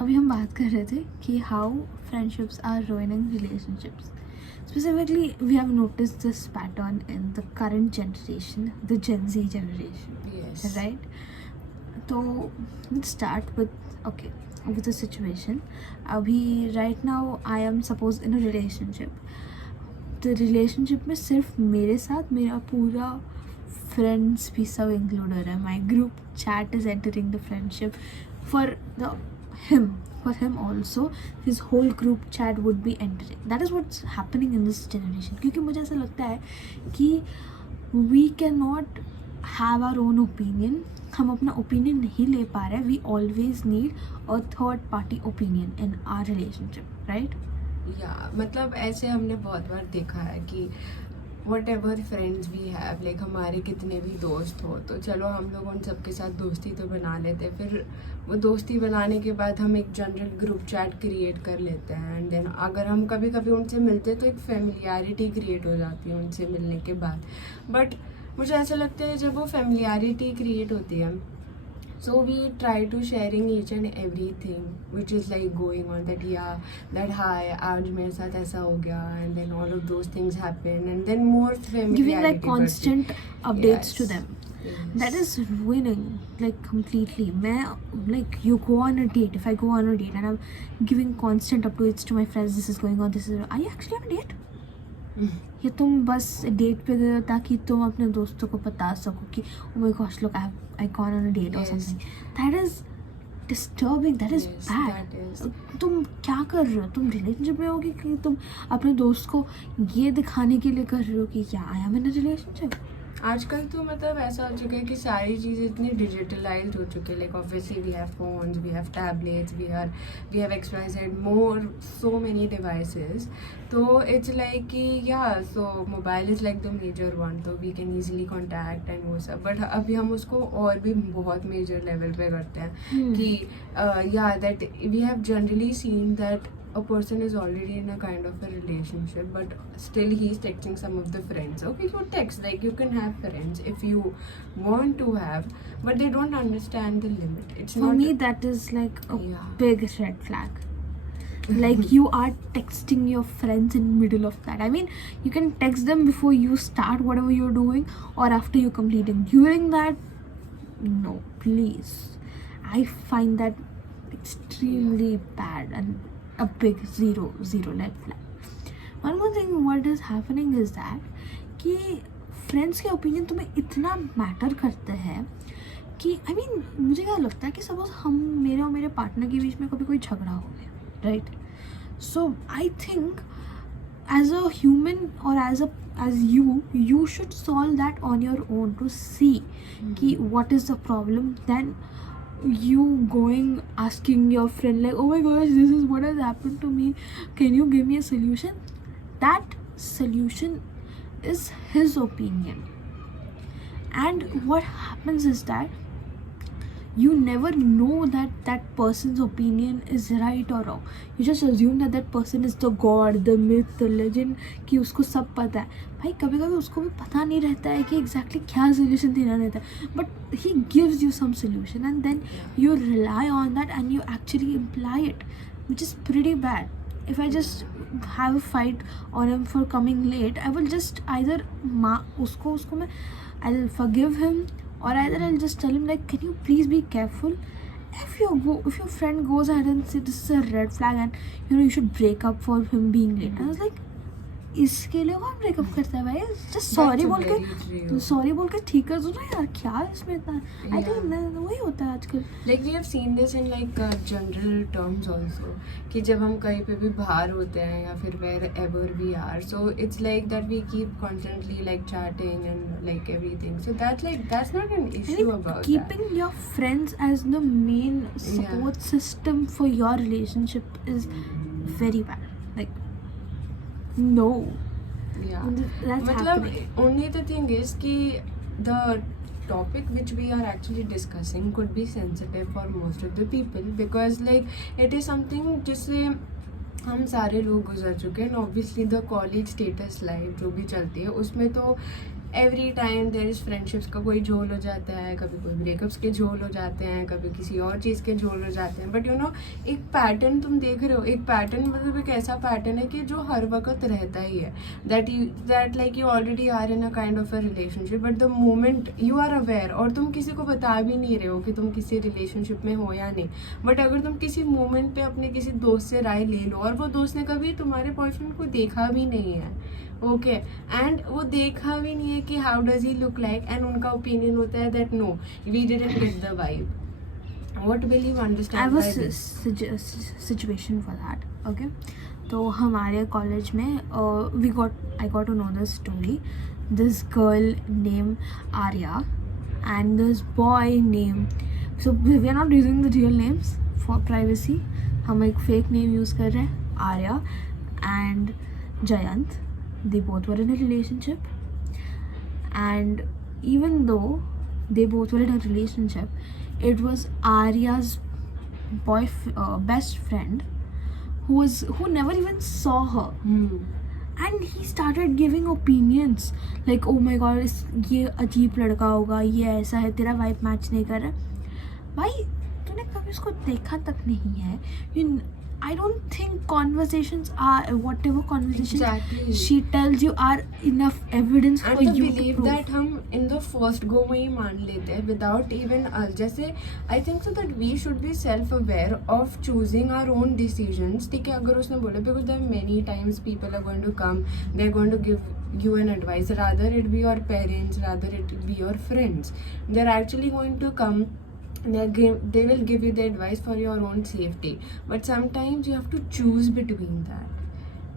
अभी हम बात कर रहे थे कि how friendships are ruining relationships. Specifically, we have noticed this pattern in the current generation, the Gen Z generation, Yes. right? So let's start with the situation. अभी right now I am suppose in a relationship. The relationship में सिर्फ मेरे साथ मेरा पूरा friends भी सब included है. My group chat is entering the friendship. For him also, his whole group chat would be entering. That is what's happening in this generation. क्योंकि मुझे ऐसा लगता है कि we cannot have our own opinion. हम अपना opinion नहीं ले पा रहे. We always need a third party opinion in our relationship, right? मतलब ऐसे हमने बहुत बार देखा है कि whatever friends we have, like हमारे कितने भी दोस्त हो तो चलो हम लोग उन सबके साथ दोस्ती तो बना लेते हैं, फिर वो दोस्ती बनाने के बाद हम एक जनरल ग्रुप चैट क्रिएट कर लेते हैं एंड देन अगर हम कभी कभी उनसे मिलते तो एक फेमिलियरिटी क्रिएट हो जाती है उनसे मिलने के बाद. बट मुझे ऐसा लगता है जब वो फेमिलियरिटी क्रिएट होती है, so we try to sharing each and everything which is like going on, that hi आज मेरे साथ ऐसा हो गया and then all of those things happen and then more familiarity, giving like constant updates to Yes. them. Yes. That is ruining like completely. मैं like you go on a date. If I go on a date and I'm giving constant updates to my friends, this is going on, this is, are you actually on a date? या तुम बस date पे गए हो ताकि तुम अपने दोस्तों को बता सको कि oh my gosh look I gone on a date or Yes. something. That is disturbing. That is Yes, bad. that is. तुम क्या कर रहे हो? तुम रिलेशनशिप में होगी कि तुम अपने दोस्त को ये दिखाने के लिए कर रहे हो कि या I am in a relationship. आजकल तो मतलब ऐसा हो चुका है कि सारी चीज़ें इतनी डिजिटलाइज्ड हो चुकी है, like obviously we have phones, we have tablets, we have experimented more so many devices. तो इट्स लाइक कि so mobile is like the major one, तो we can easily contact and वो सब. बट अभी हम उसको और भी बहुत मेजर लेवल पे करते हैं कि that we have generally seen that a person is already in a kind of a relationship but still he's texting some of the friends. Okay, you text, like you can have friends if you want to have, but they don't understand the limit. It's For not me that is like a Yeah. big red flag. Like you are texting your friends in middle of that. I mean, you can text them before you start whatever you're doing or after you're completing. During that, no, please. I find that extremely bad and a big zero red flag. One more thing what is happening is that कि friends के opinion तुम्हें इतना matter करते हैं कि I mean मुझे क्या लगता है कि सपोज हम मेरे और मेरे पार्टनर के बीच में कभी कोई झगड़ा हो गया, right? So I think as a human or as you should solve that on your own to see ki what is the problem. Then you going asking your friend like oh my gosh this is what has happened to me, can you give me a solution? That solution is his opinion, and what happens is that you never know that that person's opinion is right or wrong. You just assume that that person is the god, the myth, the legend, कि उसको सब पता है. भाई कभी कभी उसको भी पता नहीं रहता है कि exactly क्या solution देना रहता है, but he gives you some solution and then you rely on that and you actually imply it, which is pretty bad. If I just have a fight on him for coming late, I will just either उसको मैं I'll forgive him, or either I'll just tell him like can you please be careful. If your friend goes ahead and say this is a red flag and you should break up for him being late, and I was like इसके लिए कौन breakup करता है भाई? Just sorry बोल के ठीक कर दो ना यार, क्या इसमें इतना. आई थिंक वही होता है आजकल. Like we have seen this in like general terms also कि जब हम कहीं पे भी बाहर होते हैं या फिर wherever we are, so it's like that we keep constantly like chatting and like everything. So that's not an issue about keeping your friends as the main support system for your relationship is very bad. Like no. That's मतलब happening. only the thing is कि the topic which we are actually discussing could be sensitive for most of the people because like it is something जिससे हम सारे लोग गुजर चुके हैं. Obviously the college status life जो भी चलती है उसमें तो every time there is friendships का कोई झोल हो जाता है, कभी कोई ब्रेकअप्स के झोल हो जाते हैं, कभी किसी और चीज़ के झोल हो जाते हैं, बट यू नो एक पैटर्न तुम देख रहे हो, एक पैटर्न मतलब एक ऐसा पैटर्न है कि जो हर वक्त रहता ही है, that like you already are in a kind of a relationship, but the moment you are aware और तुम किसी को बता भी नहीं रहे हो कि तुम किसी रिलेशनशिप में हो या नहीं, बट अगर तुम किसी मोमेंट पे अपने किसी दोस्त से राय ले लो और वो दोस्त ने कभी तुम्हारे बॉयफ्रेंड को देखा भी नहीं है, ओके, एंड वो देखा भी नहीं है कि how does he look like, and उनका ओपिनियन होता है that no we didn't get the vibe, what will you I understand have by a this? situation for that. Okay, तो हमारे कॉलेज में I got to know this story. This girl named Arya and this boy named, so we are not using the real names for privacy. हम एक fake name use कर रहे हैं, Arya and Jayant. They both were in a relationship, and even though they both were in a relationship, it was Arya's best friend who never even saw her, and he started giving opinions like, oh my god, ये अजीब लड़का होगा, ये ऐसा है, तेरा vibe match नहीं कर रहा। भाई तूने कभी उसको देखा तक नहीं है। I don't think conversations are, whatever conversations Exactly. she tells you are enough evidence for And the you to belief prove. that हम in the first go में ही मान लेते हैं without even जैसे I think so that we should be self aware of choosing our own decisions, ठीक है, अगर उसने बोला, because there are many times people are going to come, they're going to give you an advice, rather it be your parents, rather it be your friends, they're actually going to come, they will give you the advice for your own safety, but sometimes you have to choose between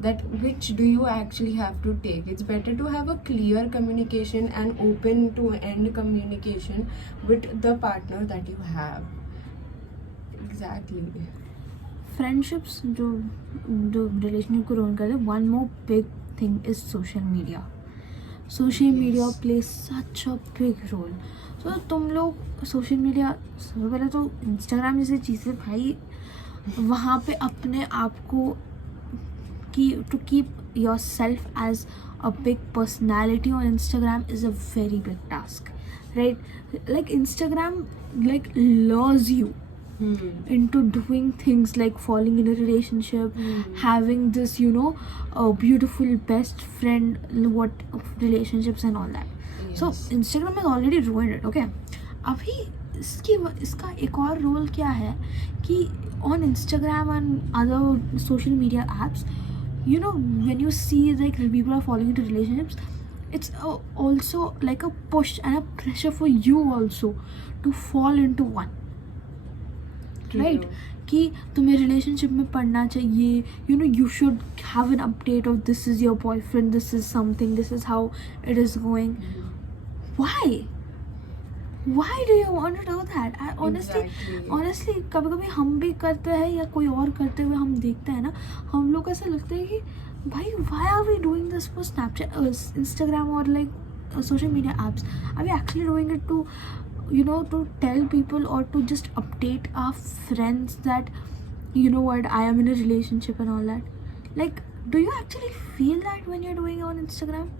that which do you actually have to take. It's better to have a clear communication and open to end communication with the partner that you have. Exactly. Friendships जो relationship को ruin करते हैं, one more big thing is social media. Social media plays such a big role. So तुम लोग social media, सबसे पहले तो Instagram जैसी चीज़ें भाई, वहाँ पे अपने आप को to keep yourself as a big personality on Instagram is a very big task, right? Like Instagram like lures you into doing things like falling in a relationship, having this, you know, a beautiful best friend, what relationships and all that. So Yes. Instagram has already ruined it, okay? अभी इसका एक और role क्या है कि on Instagram and other social media apps, you know, when you see like people are falling into relationships, it's also like a push and a pressure for you also to fall into one, right? True. कि तुम्हें relationship में पढ़ना चाहिए, you know, you should have an update of this is your boyfriend, this is something, this is how it is going. Why do you want to do that? Exactly. honestly कभी कभी हम भी करते हैं या कोई और करते हुए हम देखते हैं ना, हम लोग ऐसा लगता है कि भाई why are we doing this for Snapchat, Instagram or like social media apps? Are we actually doing it to, you know, to tell people or to just update our friends that, you know what, I am in a relationship and all that? Like, do you actually feel that when you're doing it on Instagram?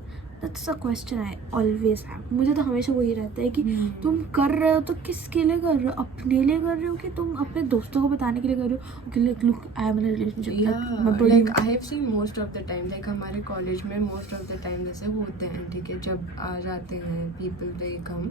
That's a question I always have. मुझे तो हमेशा वही रहता है कि तुम कर रहे हो तो किसके लिए कर रहे हो? अपने लिए कर रहे हो कि तुम अपने दोस्तों को बताने के लिए कर रहे हो कि look I am in a relationship? मैं बड़ी like हूँ। I have seen most of the time, like हमारे कॉलेज में most of the time जैसे होते हैं, ठीक है, जब आ जाते हैं people they come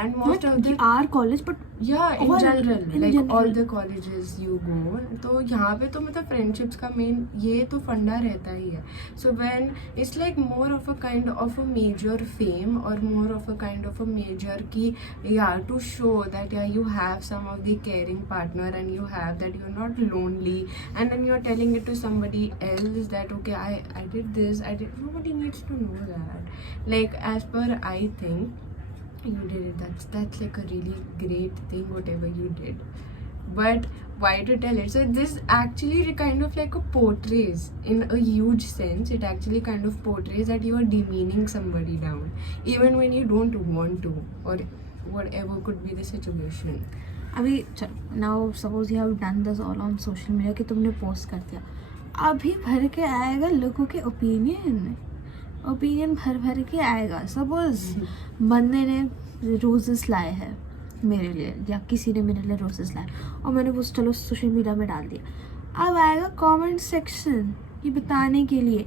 and most of the our college, but yeah in all- general in like general. all the colleges you go, तो यहाँ पे तो मतलब friendships का main ये तो फंडा रहता ही है. So when it's like more of a kind of a major fame or more of a kind of a major की yeah to show that yeah you have some of the caring partner and you have that you're not lonely, and then you're telling it to somebody else that okay I did this, I did. Nobody needs to know that. Like as per I think you did it, that's like a really great thing whatever you did, but why to tell it? So this actually kind of like a portrays, in a huge sense it actually kind of portrays that you are demeaning somebody down even when you don't want to, or whatever could be the situation. अभी चलो now suppose you have done this all on social media कि तुमने post कर दिया, अभी भर के आएगा लोगों के ओपिनियन ओपिनियन भर भर के आएगा. सपोज बंदे ने रोजेस लाए हैं मेरे लिए या किसी ने मेरे लिए रोजेस लाए और मैंने वो चलो सोशल मीडिया में डाल दिया. अब आएगा कमेंट सेक्शन ये बताने के लिए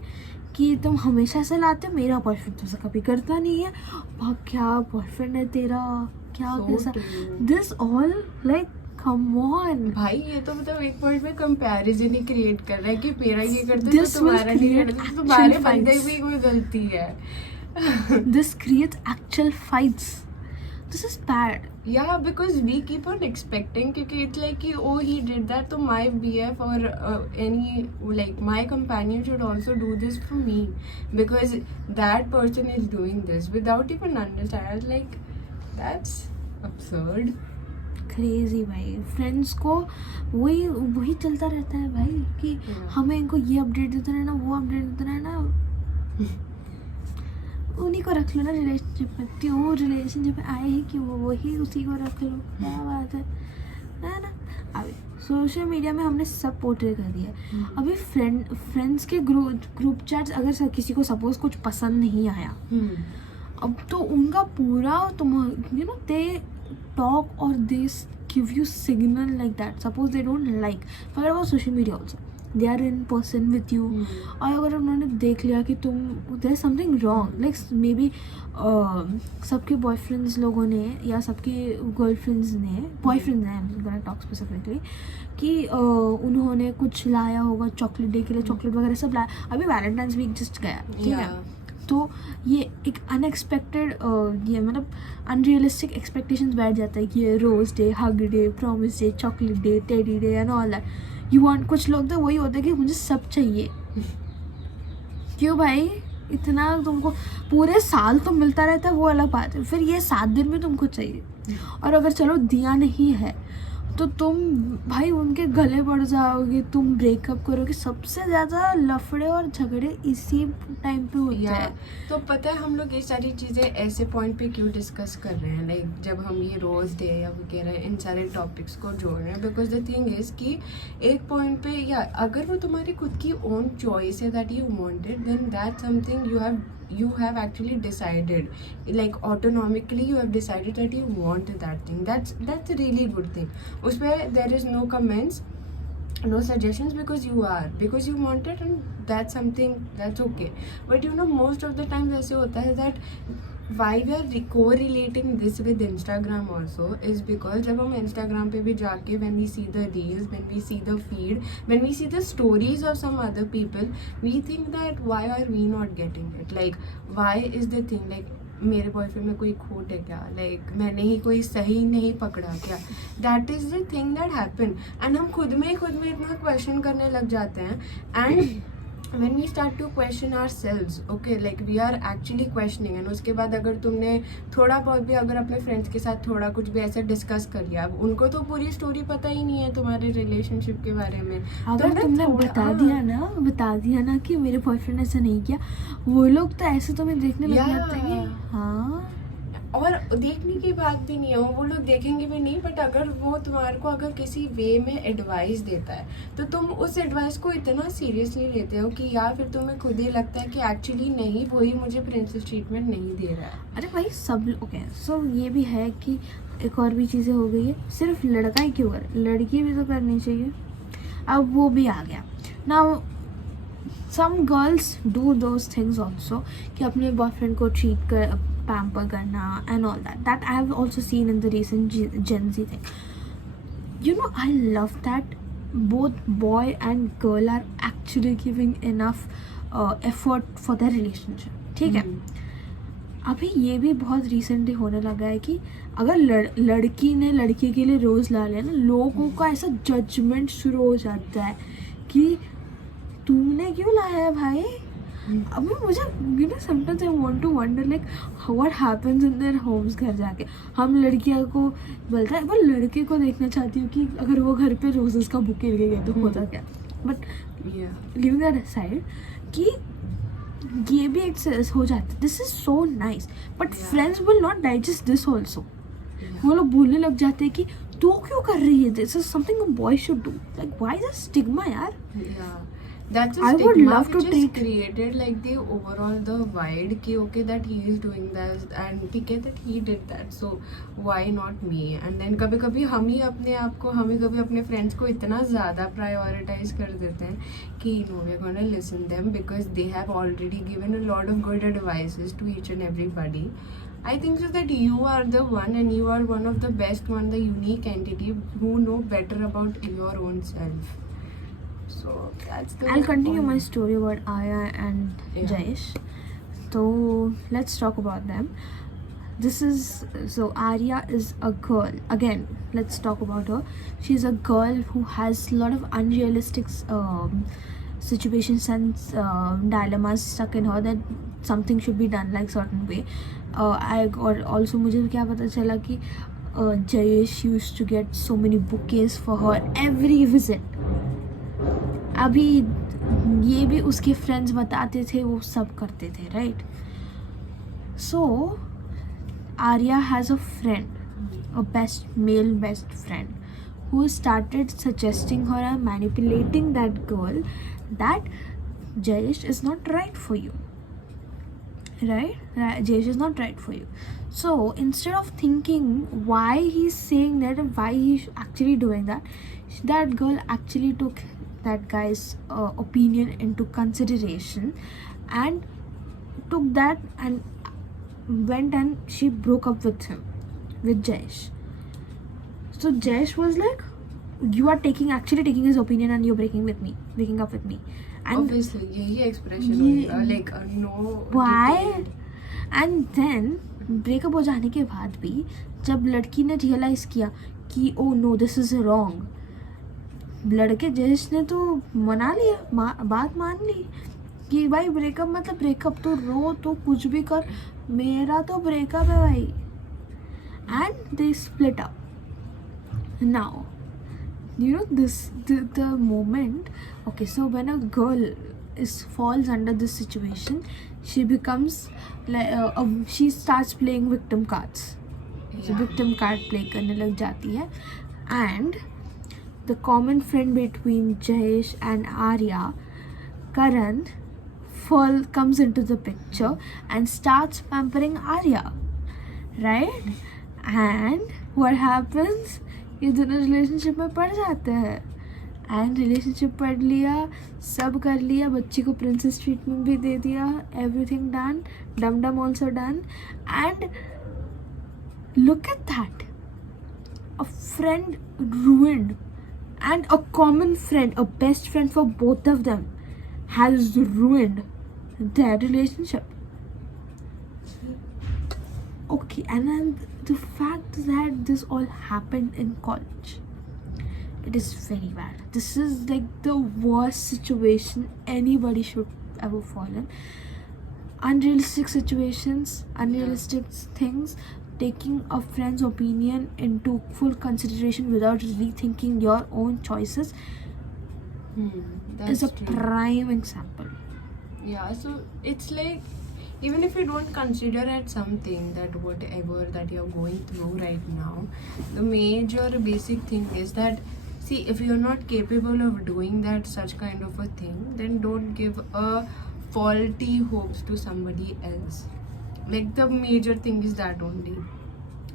कि तुम हमेशा से लाते हो, मेरा बॉयफ्रेंड तुमसे कभी करता नहीं है. क्या बॉयफ्रेंड है तेरा, क्या So कैसा, true. This all like come on. भाई ये तो मतलब एक पॉइंट में कंपैरिजन ही क्रिएट कर रहा है कि मेरा ये करते This तो तुम्हारा will नहीं create करता, तो actual तुम्हारे बंदे fights. भी कोई गलती है. This creates actual fights. This is bad. Yeah, because we keep on expecting क्योंकि it's like कि oh he did that तो my BF or any like my companion should also do this for me because that person is doing this without even understanding. I was like that's absurd. Crazy भाई. Friends को वही वही चलता रहता है भाई कि Yeah. हमें इनको ये अपडेट देते रहना, वो अपडेट देते रहना. उन्हीं को रख लो ना रिलेशनशिप में. क्यों रिलेशनशिप में आए हैं कि वो वही उसी को रख लो. क्या बात है ना. अभी सोशल मीडिया में हमने सब पोर्ट्रे कर दिया है. अभी फ्रेंड्स के ग्रुप चैट्स अगर किसी को सपोज कुछ पसंद नहीं आया अब तो उनका पूरा तुम you know they talk or they give you signal like that. Suppose they don't like, forget about social media also, they are in person with you. और अगर उन्होंने देख लिया कि तुम there is something wrong, like maybe सबके boyfriends लोगों ने या सबके गर्लफ्रेंड्स ने बॉयफ्रेंड्स ने I'm gonna talk specifically कि उन्होंने कुछ लाया होगा चॉकलेट डे के लिए, चॉकलेट वगैरह सब लाया. अभी वैलेंटाइंस वीक जस्ट गया, ठीक है. तो ये एक अनएक्सपेक्टेड ये मतलब अनरियलिस्टिक एक्सपेक्टेशंस बैठ जाता है कि ये rose day, hug day, promise day, chocolate day, teddy day and all that you want. कुछ लोग तो वही होता है कि मुझे सब चाहिए. क्यों भाई इतना तुमको पूरे साल तो मिलता रहता है वो अलग बात है, फिर ये 7 दिन में तुमको चाहिए. और अगर चलो दिया नहीं है तो तुम भाई उनके गले पड़ जाओगे, तुम ब्रेकअप करोगे. सबसे ज़्यादा लफड़े और झगड़े इसी टाइम पे होते हैं. तो पता है हम लोग ये सारी चीज़ें ऐसे पॉइंट पे क्यों डिस्कस कर रहे हैं, लाइक जब हम ये रोज़ डे या वगैरह इन सारे टॉपिक्स को जोड़ रहे हैं, बिकॉज द थिंग इज़ कि एक पॉइंट पे या अगर वो तुम्हारी खुद की ओन चॉइस है that you wanted, then that something you have actually decided, like autonomically you have decided that you want that thing. That's a really good thing. उसपे there is no comments, no suggestions, because you want it and that's something that's okay. But you know most of the times ऐसे होता है that why we are correlating this with Instagram also is because जब हम Instagram पे भी जाके when we see the reels, when we see the feed, when we see the stories of some other people, we think that why are we not getting it, like why is the thing, like मेरे boyfriend में कोई खोट है क्या, like मैंने ही कोई सही नहीं पकड़ा क्या. That is the thing that happen and हम खुद में इतना क्वेश्चन करने लग जाते हैं. And when we start to question ourselves, okay, like we are actually questioning, and उसके बाद अगर तुमने थोड़ा बहुत भी अगर अपने फ्रेंड्स के साथ थोड़ा कुछ भी ऐसे डिस्कस कर लिया, अब उनको तो पूरी स्टोरी पता ही नहीं है तुम्हारे रिलेशनशिप के बारे में. अगर तुमने बता दिया ना कि मेरे बॉयफ्रेंड ऐसा नहीं किया, वो लोग तो ऐसे तुम्हें देखने लग जाते हैं कि हाँ. और देखने की बात भी नहीं है, वो लोग देखेंगे भी नहीं, बट अगर वो तुम्हारे को अगर किसी वे में एडवाइस देता है तो तुम उस एडवाइस को इतना सीरियसली लेते हो कि यार फिर तुम्हें खुद ही लगता है कि एक्चुअली नहीं, वही मुझे प्रिंसेस ट्रीटमेंट नहीं दे रहा है. अरे भाई सब ओके. सो ये भी है कि एक और भी चीज़ें हो गई है, सिर्फ लड़का ही क्यों करे, लड़की भी तो करनी चाहिए. अब वो भी आ गया ना. Some girls do those things also कि अपने बॉयफ्रेंड को ट्रीट कर pamper करना and all that I have also seen in the recent Gen Z thing. You know, I love that both boy and girl are actually giving enough effort for their relationship. ठीक है. अभी ये भी बहुत recently होने लगा है कि अगर लड़की ने लड़के के लिए रोज़ ला लिया ना, लोगों का ऐसा जजमेंट शुरू हो जाता है कि तूने क्यों लाया है भाई. अभी मुझे you know sometimes I want to wonder like what happens in their homes. घर जाके हम लड़कियां को बोलता है, वो लड़के को देखना चाहती हूँ कि अगर वो घर पे रोजेस का बुके लेके गए तो होता क्या. बट लिविंग दैट असाइड कि ये भी एक हो जाता है. This is so nice, but friends will not digest this also. वो लोग बोलने लग जाते हैं कि तू क्यों कर रही है, this is something a boy should do. Like why the stigma यार. that's a I would stigma love to which is treat- created like the overall the wide ki okay that he is doing that and ठीक है that he did that so why not me and then कभी कभी हम ही अपने आप को हमें कभी अपने फ्रेंड्स को इतना ज़्यादा प्रायोरिटाइज कर देते हैं कि no we're gonna listen them because they have already given a lot of good advices to each and everybody. I think so that you are the one and you are one of the best one, the unique entity who know better about your own self. So that's the I'll continue my point. story about Aya and Yeah. Jayesh. So let's talk about them. This is so Arya is a girl. Again, let's talk about her. She's a girl who has a lot of unrealistic situations and dilemmas stuck in her that something should be done like certain way. और also मुझे क्या पता चला कि Jayesh used to get so many bouquets for her every visit. अभी ये भी उसके फ्रेंड्स बताते थे वो सब करते थे right. So Arya has a friend, a male best friend who started suggesting her and manipulating that girl that Jayesh is not right for you, right? Jayesh is not right for you. So instead of thinking why he's saying that and why he's actually doing that, that girl actually took that guy's opinion into consideration and took that and went and she broke up with him, with Jayesh. So Jayesh was like, you are actually taking his opinion and you're breaking up with me. And Obviously यही expression ये- होगा like no why? detailed. And then breakup हो जाने के बाद भी जब लड़की ने रियलाइज किया कि oh no this is wrong, लड़के जयेश ने तो मना लिया, बात मान ली कि भाई ब्रेकअप मतलब ब्रेकअप, तो रो तो कुछ भी कर, मेरा तो ब्रेकअप है भाई. And they split up. Now you know this the moment, okay, so when a girl falls under this situation, she becomes like she starts playing victim cards. So Yeah. victim card play करने लग जाती है. And the common friend between Jayesh and Arya, Karan, comes into the picture and starts pampering Arya, right? And what happens, ये दोनों relationship में पड़ जाते हैं. एंड रिलेशनशिप पढ़ लिया, सब कर लिया, बच्ची को प्रिंसेस ट्रीटमेंट भी दे दिया, एवरीथिंग डन, डम डम also done. And look at that, a friend ruined, and a common friend, a best friend for both of them, has ruined their relationship. Okay, and then the fact that this all happened in college, it is very bad. This is like the worst situation anybody should ever fall in. Unrealistic situations, unrealistic things, taking a friend's opinion into full consideration without rethinking your own choices That's is a true. prime example. Yeah, so it's like even if you don't consider at something that whatever that you're going through right now, the major basic thing is that see, if you're not capable of doing that such kind of a thing, then don't give a faulty hopes to somebody else. Like the major thing is that only.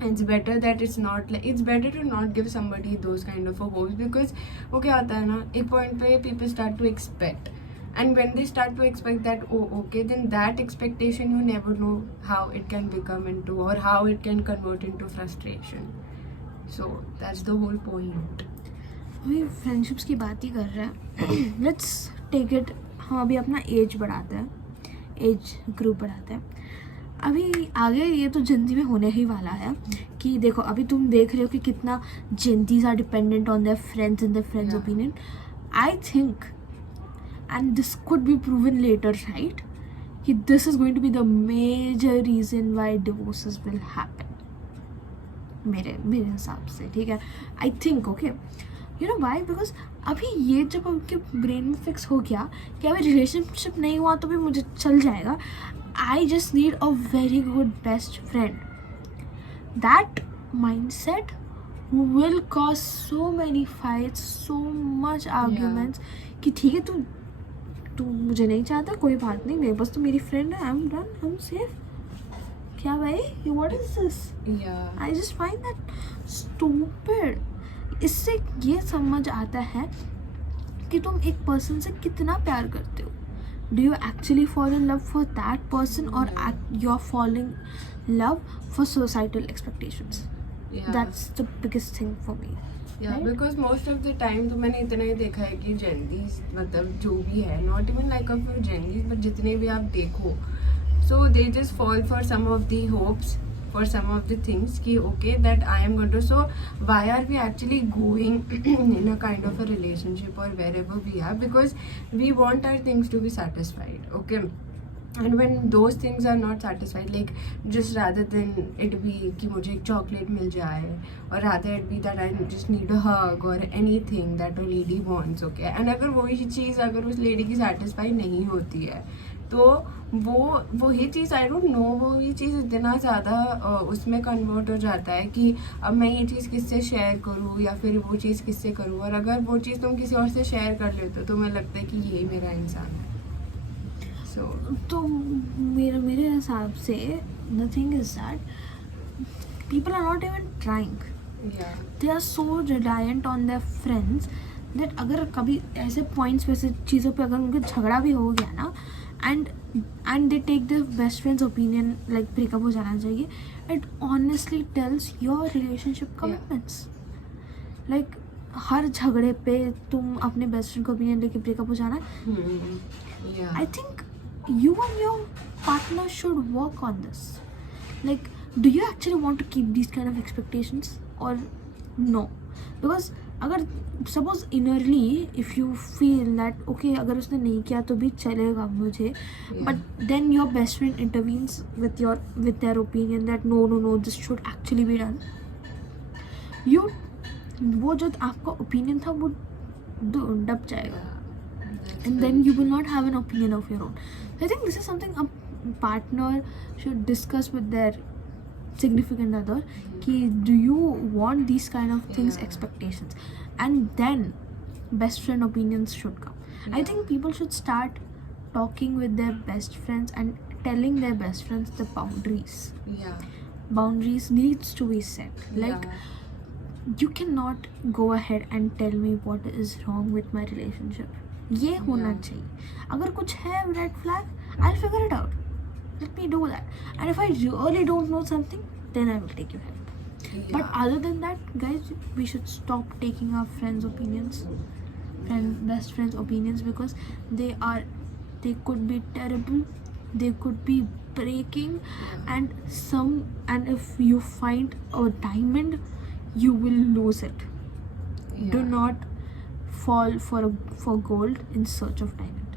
It's better that it's not like, it's better to not give somebody those kind of a hopes because वो क्या आता है ना, एक point पे people start to expect, and when they start to expect that, oh okay, then that expectation you never know how it can become into or how it can convert into frustration. So that's the whole point. अभी friendships की बात ही कर रहे हैं. Let's take it, हम अभी अपना as बढ़ाते हैं, एज ग्रुप बढ़ाते हैं. अभी आगे ये तो जल्दी में होने ही वाला है कि देखो, अभी तुम देख रहे हो कि कितना Gen Zs are dependent on their friends and their friends Yeah. Opinion. I think, and this could be proven later, right, कि this is going to be the major reason why divorces will happen, मेरे हिसाब से. ठीक है, I think. Okay, you know why, because अभी ये जब उनके ब्रेन में फिक्स हो गया कि अभी रिलेशनशिप नहीं हुआ तो भी मुझे चल जाएगा, I just need a very good best friend. That mindset will cause so many fights, so much arguments कि ठीक है तू तू मुझे नहीं चाहता, कोई बात नहीं, मेरे पास तो मेरी फ्रेंड है, I am done, I am safe. क्या भाई, what is this? Yeah. I just find that stupid. इससे ये समझ आता है कि तुम एक पर्सन से कितना प्यार करते हो. Do you actually fall in love for that person और you are falling love for societal expectations? Yeah. That's the biggest thing for me. Yeah, right? because most of the time तो मैंने इतना ही देखा है कि जेंजीज मतलब जो भी है, not even like a few Gen Zs, but जितने भी आप देखो, so they just fall for some of the hopes, for some of the things कि okay that I am going to, so why are we actually going in a kind of a relationship or wherever we are, because we want our things to be satisfied, okay, and when those things are not satisfied, like just rather than it be कि मुझे एक chocolate मिल जाए, or rather it be that I just need a hug or anything that a lady wants, okay, and अगर वही चीज़ अगर उस lady की satisfy नहीं होती है तो वही चीज़ आई डोंट नो, वही चीज़ इतना ज़्यादा उसमें कन्वर्ट हो जाता है कि अब मैं ये चीज़ किससे शेयर करूँ या फिर वो चीज़ किससे करूँ, और अगर वो चीज़ तुम किसी और से शेयर कर लेते हो तो मुझे लगता है कि यही मेरा इंसान है. सो तो मेरे हिसाब से the thing is that people are not even trying. या they are so reliant on their friends that अगर कभी ऐसे पॉइंट्स पे, ऐसे चीज़ों पे अगर उनके झगड़ा भी हो गया ना, and they take their best friend's opinion like breakup हो जाना चाहिए, it honestly tells your relationship commitments. like हर झगड़े पे तुम अपने बेस्ट फ्रेंड का ओपिनियन लेके ब्रेकअप हो जाना. या I think you and your partner should work on this. Like, do you actually want to keep these kind of expectations or no? Because अगर suppose innerly if you feel that okay अगर उसने नहीं किया तो भी चलेगा मुझे, but then your best friend intervenes with their opinion that no no no this should actually be done, you वो जो आपका ओपिनियन था वो डब जाएगा, and then you will not have an opinion of your own. I think this is something a partner should discuss with their significant other कि do you want these kind of things, Yeah. expectations, and then best friend opinions should come. I Yeah. think people should start talking with their best friends and telling their best friends the boundaries. या Boundaries needs to be set. Like you cannot go ahead and tell me what is wrong with my relationship. ये होना Yeah. चाहिए. अगर कुछ है red flag, I'll figure it out. Let me do that. And if I really don't know something, then I will take your help. But other than that, guys, we should stop taking our friends' opinions and best friends' opinions, because they could be terrible, they could be breaking, and if you find a diamond, you will lose it. Do not fall for gold in search of diamond.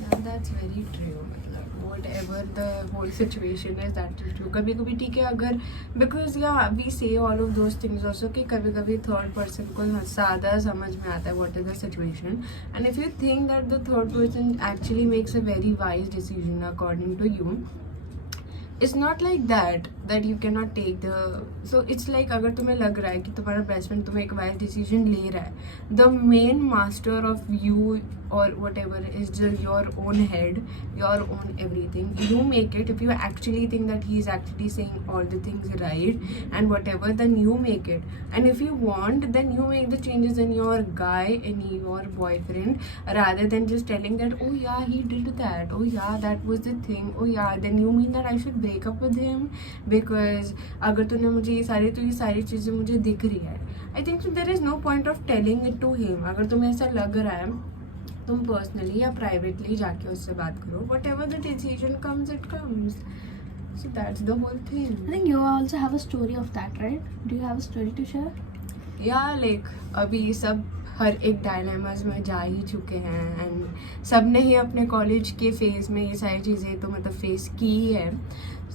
Yeah, that's very true. मतलब whatever the whole situation is, that is true. कभी कभी ठीक है अगर because yeah we say all of those things also कि कभी कभी third person को ज़्यादा समझ में आता है what is the situation, and if you think that the third person actually makes a very wise decision according to you, it's not like that you cannot take the, so it's like अगर तुम्हें लग रहा है कि तुम्हारा best friend तुम्हें एक wise decision ले रहा है, the main master of you or whatever is just your own head, your own everything, you make it. If you actually think that he is actually saying all the things right and whatever, then you make it. And if you want, then you make the changes in your guy, in your boyfriend, rather than just telling that oh yeah he did that, oh yeah that was the thing, oh yeah then you mean that I should break up with him because अगर तूने मुझे ये सारी चीज़ें मुझे दिख रही है. I think so there is no point of telling it to him. अगर तुम्हें ऐसा लग रहा है तुम पर्सनली या प्राइवेटली जाके उससे बात करो, whatever the decision comes it comes. So that's the whole thing. I think you also have a story of that, right? Do you have a story to share? Yeah, like अभी सब हर एक dilemmas में जा ही चुके हैं and सब ने ही अपने कॉलेज के फेज में ये सारी चीज़ें तो मतलब फेस की ही है.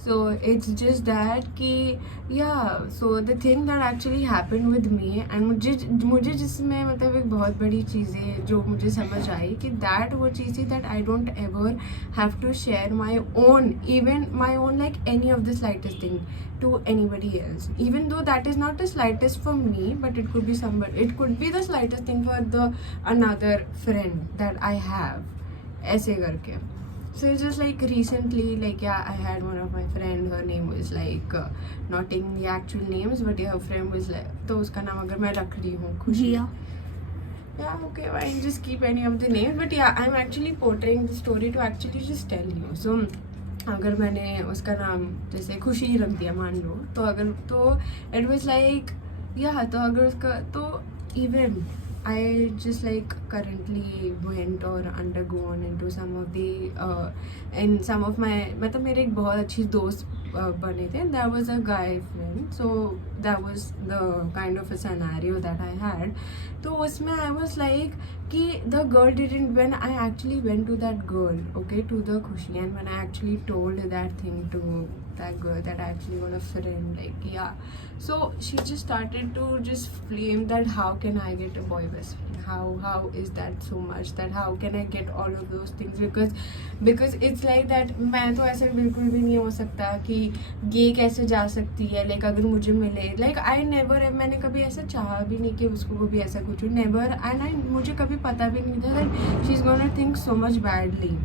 So it's just that कि yeah, so the thing that actually happened with me and मुझे जिसमें मतलब एक बहुत बड़ी चीज़ें जो मुझे समझ आई कि that वो चीज़ थी that I don't ever have to share my own, even my own like any of the slightest thing to anybody else, even though that is not the slightest for me, but it could be the slightest thing for the another friend that I have. ऐसे करके. So it's just like recently, like yeah, I had one of my friend, her name was like not taking the actual names, but yeah, her friend was like, तो उसका नाम अगर मैं रख रही हूँ खुशी. जिया. Yeah, okay, fine, just keep any of the names, but yeah, I'm actually portraying the story to actually just tell you. So अगर मैंने उसका नाम जैसे खुशी रख दिया मान लो, तो अगर तो it was like yeah, तो अगर उसका तो even I just like currently went or undergone into some of the in some of my मतलब मेरे एक बहुत अच्छी दोस्त बने थे. That was a guy friend, so that was the kind of a scenario that I had. तो उसमें I was like कि the girl didn't, when I actually went to that girl, okay, to the Khushi, and when I actually told that thing to that girl that I actually got a friend, like yeah, so she just started to just flame that how can I get a boy best friend, how is that so much, that how can I get all of those things, because it's like that मैं तो ऐसे बिल्कुल भी नहीं हो सकता कि ये कैसे जा सकती है, like अगर मुझे मिले, like I never, मैंने कभी ऐसा चाहा भी नहीं कि उसको भी ऐसा कुछ हो, never, and मुझे कभी पता भी नहीं था that she's gonna think so much badly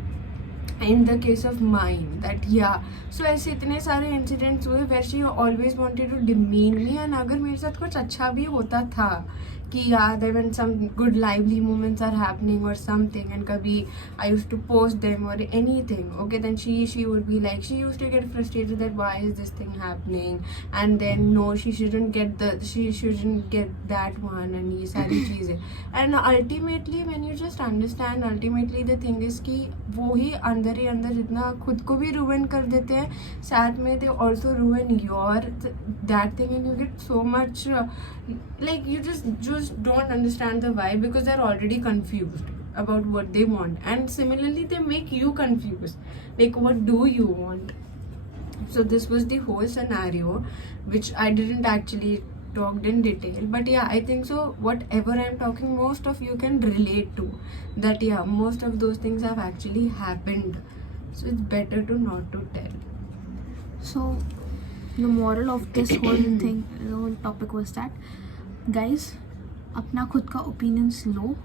in the case of mine, that yeah. So ऐसे इतने सारे incidents हुए where she always wanted to demean me, and अगर मेरे साथ कुछ अच्छा भी होता था कि yeah, there when some good lively moments are happening or something, and kabhi I used to post them or anything, okay, then she would be like, she used to get frustrated that why is this thing happening, and then no, she shouldn't get that one, and ye sari cheezein. And ultimately when you just understand, ultimately the thing is कि वो ही अंदर इतना खुद को भी ruin कर देते हैं, साथ में they also ruin your that thing, and you get so much like you just don't understand the why, because they're already confused about what they want, and similarly they make you confused, like what do you want. So this was the whole scenario, which I didn't actually talked in detail, but yeah, I think so whatever I'm talking, most of you can relate to that. Yeah, most of those things have actually happened, so it's better to not to tell. So the moral of this whole thing, the whole topic was that guys, अपना खुद का opinions low,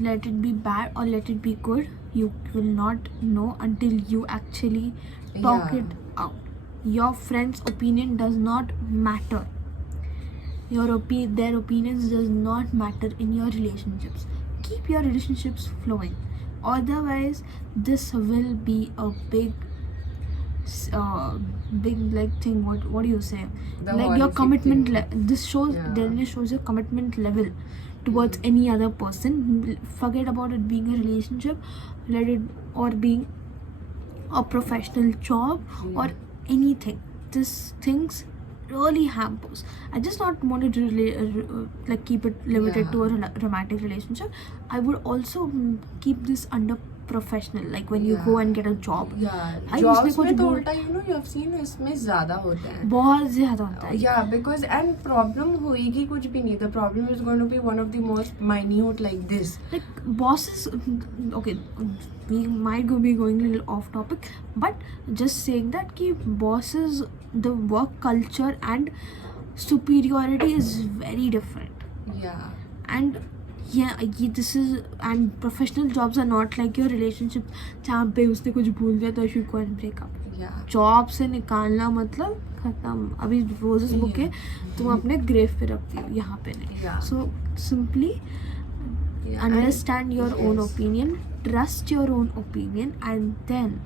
let it be bad or let it be good, you will not know until you actually talk Yeah. it out. Your friend's opinion does not matter. Their opinions does not matter in your relationships. Keep your relationships flowing. Otherwise, this will be a big like thing. What do you say? The Like your horrific commitment. thing. This shows Yeah. really shows your commitment level towards any other person. Forget about it being a relationship, let it or being a professional job or anything. These things really hampers. I just not wanted to like keep it limited to a romantic relationship. I would also keep this under professional, like when you go and get a job. Yeah, I jobs उसमें कुछ में तो बोल- उल्टा, you know, you have seen इसमें ज़्यादा होता है. बहुत ज्यादा होता है. Yeah, because and problem होएगी कुछ भी नहीं. The problem is going to be one of the most minute like this. Like bosses, okay, we might be going a little off topic, but just saying that ki bosses, the work culture and superiority is very different. Yeah. And yeah, this is, and professional jobs are not like your relationship जहाँ पे उसने कुछ भूल दिया तो you go and break up. Yeah. Job से निकालना मतलब खत्म. अभी रोजेस बुके तुम अपने ग्रेव पे रखती हो, यहाँ पे नहीं. Yeah. So simply Yeah, understand your own yes. opinion, trust your own opinion, and then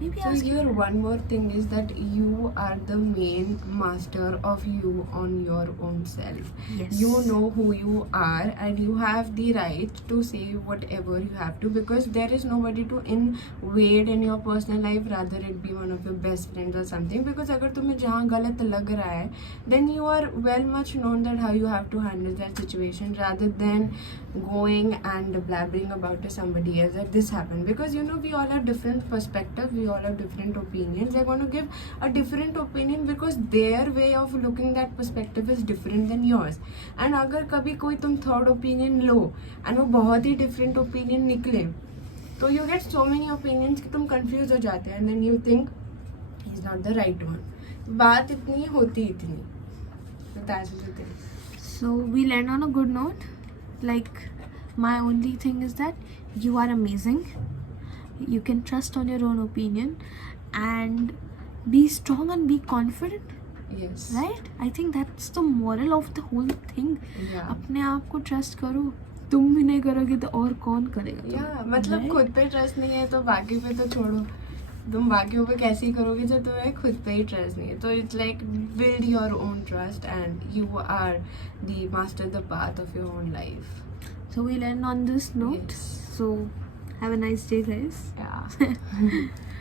maybe So ask. here one more thing is that you are the main master of you on your own self. Yes. You know who you are, and you have the right to say whatever you have to, because there is nobody to invade in your personal life, rather it be one of your best friends or something. Because अगर तुम्हें जहाँ गलत लग रहा है, then you are well much known that how you have to handle that situation, rather than going and blabbering about to somebody else that this happened. Because you know, we all have different perspectives, we all have different opinions. They're going to give a different opinion because their way of looking that perspective is different than yours. And अगर कभी कोई तुम third opinion low and वो बहुत ही different opinion निकले, तो you get so many opinions कि तुम confused हो जाते हैं, and then you think he's not the right one. बात इतनी होती इतनी. So that's the thing. So we'll end on a good note. Like my only thing is that you are amazing. You can trust on your own opinion and be strong and be confident, Yes. right? I think that's the moral of the whole thing. Yeah. अपने आप को trust करो, तुम भी नहीं करोगे तो और कौन करेगा या मतलब right? खुद पे ट्रस्ट नहीं है तो बाकी पे तो छोड़ो, तुम बाकियों पे कैसे ही करोगे जब तुम्हें खुद पे ही ट्रस्ट नहीं है. तो it's like build your own trust and you are the master the path of your own life. So we'll end on this note. Yes. So have a nice day, guys. Yeah.